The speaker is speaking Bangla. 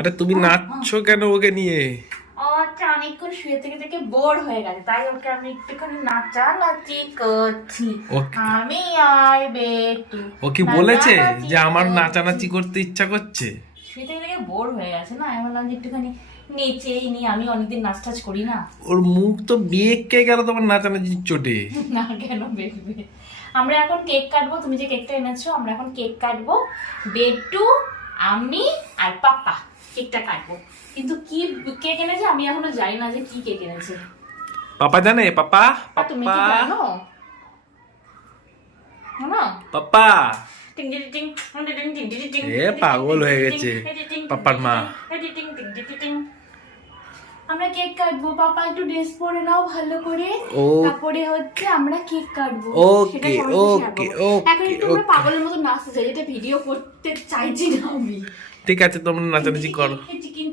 আরে তুমি নাচছো কেন ওকে নিয়ে? আচ্ছা, অনেকক্ষণ শুয়ে থেকে থেকে বোর হয়ে গেছে, তাই ওকে আমি একটুখানি নাচানাচি করছি। আমি আর বেটু ও কি বলেছে নাচানাচি যে আমার করছি। নাচানাচি করতে ইচ্ছা করছে? শুয়ে থেকে থেকে বোর হয়ে গেছে না, আমি বললাম যে একটুখানি নেচেই নি, আমি অনেকদিন নাচ টাচ করি না। ওর মুখ তো বেঁকে গেল তোমার নাচানাচির চোটে। না কেন বেরবে? আমরা এখন কেক কাটবো, তুমি যে কেকটা এনেছো, আমরা এখন কেক কাটবো। বেটু, আমি আর পাপা কেকটা কাটবো। কিন্তু কি কেক এনেছে আমি এখনো জানি না যে কি কেক এনেছে। পাপা জানে? পাপা আর তুমি কি পাপা জানো? না পাপা টিং টিং টিং টিং টিং টিং টিং। এ পাগল হয়ে গেছে পাপার মা। আমরা কেক কাটবো, পাপা একটু ড্রেস পরে নাও ভালো করে, ও তারপরে হচ্ছে আমরা কেক কাটবো। সেটা ওকে সবাইকে share ওকে করবো। এখন ওকে একটু আমরা ওকে পাগলের মতো নাচতে চাই, যেটা ভিডিও করতে চাইছি না আমি। ঠিক আছে তোমরা নাচানাচি করো। চিকেন